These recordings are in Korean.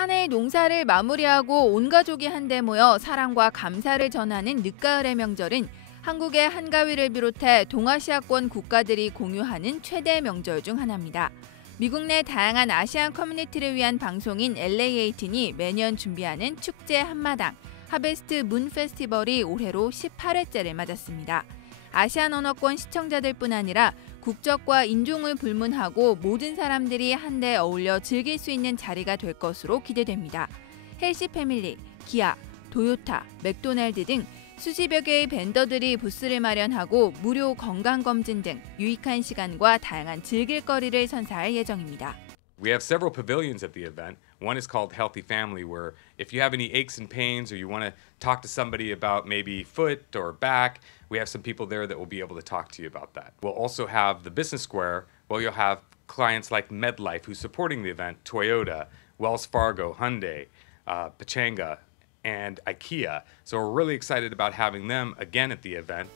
한 해의 농사를 마무리하고 온 가족이 한데 모여 사랑과 감사를 전하는 늦가을의 명절은 한국의 한가위를 비롯해 동아시아권 국가들이 공유하는 최대 명절 중 하나입니다. 미국 내 다양한 아시안 커뮤니티를 위한 방송인 LA18이 매년 준비하는 축제 한마당 하베스트 문 페스티벌이 올해로 18회째를 맞았습니다. 아시안 언어권 시청자들뿐 아니라 국적과 인종을 불문하고 모든 사람들이 한데 어울려 즐길 수 있는 자리가 될 것으로 기대됩니다. 헬시 패밀리, 기아, 도요타, 맥도날드 등 수십여 개의 벤더들이 부스를 마련하고 무료 건강검진 등 유익한 시간과 다양한 즐길 거리를 선사할 예정입니다. We have several pavilions at the event. One is called Healthy Family, where if you have any aches and pains or you want to talk to somebody about maybe foot or back, we have some people there that will be able to talk to you about that. We'll also have the Business Square, where you'll have clients like MedLife, who's supporting the event, Toyota, Wells Fargo, Hyundai, uh, Pachanga, and IKEA. So we're really excited about having them again at the event.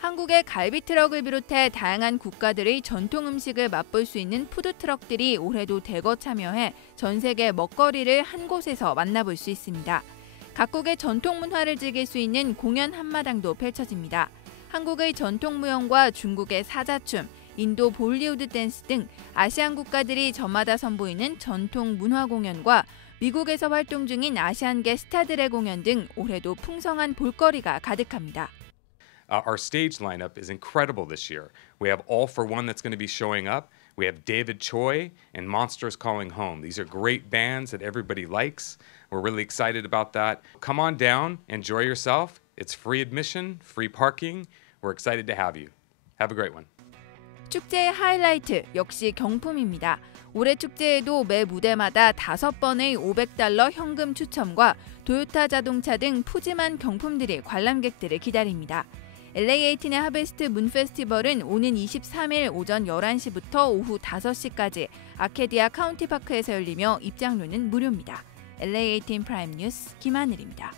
한국의 갈비 트럭을 비롯해 다양한 국가들의 전통 음식을 맛볼 수 있는 푸드 트럭들이 올해도 대거 참여해 전 세계 먹거리를 한 곳에서 만나볼 수 있습니다. 각국의 전통 문화를 즐길 수 있는 공연 한마당도 펼쳐집니다. 한국의 전통 무용과 중국의 사자춤, 인도 볼리우드 댄스 등 아시안 국가들이 저마다 선보이는 전통 문화 공연과 미국에서 활동 중인 아시안계 스타들의 공연 등 올해도 풍성한 볼거리가 가득합니다. Uh, our stage lineup is incredible this year. We have All for One that's going to be showing up. We have David Choi and Monsters Calling Home. These are great bands that everybody likes. We're really excited about that. Come on down, enjoy yourself. It's free admission, free parking. We're excited to have you. Have a great one. 축제의 하이라이트 역시 경품입니다. 올해 축제에도 매 무대마다 다섯 번의 500달러 현금 추첨과 도요타 자동차 등 푸짐한 경품들이 관람객들을 기다립니다. LA18의 하베스트 문 페스티벌은 오는 23일 오전 11시부터 오후 5시까지 아케디아 카운티파크에서 열리며 입장료는 무료입니다. LA18 프라임 뉴스 김하늘입니다.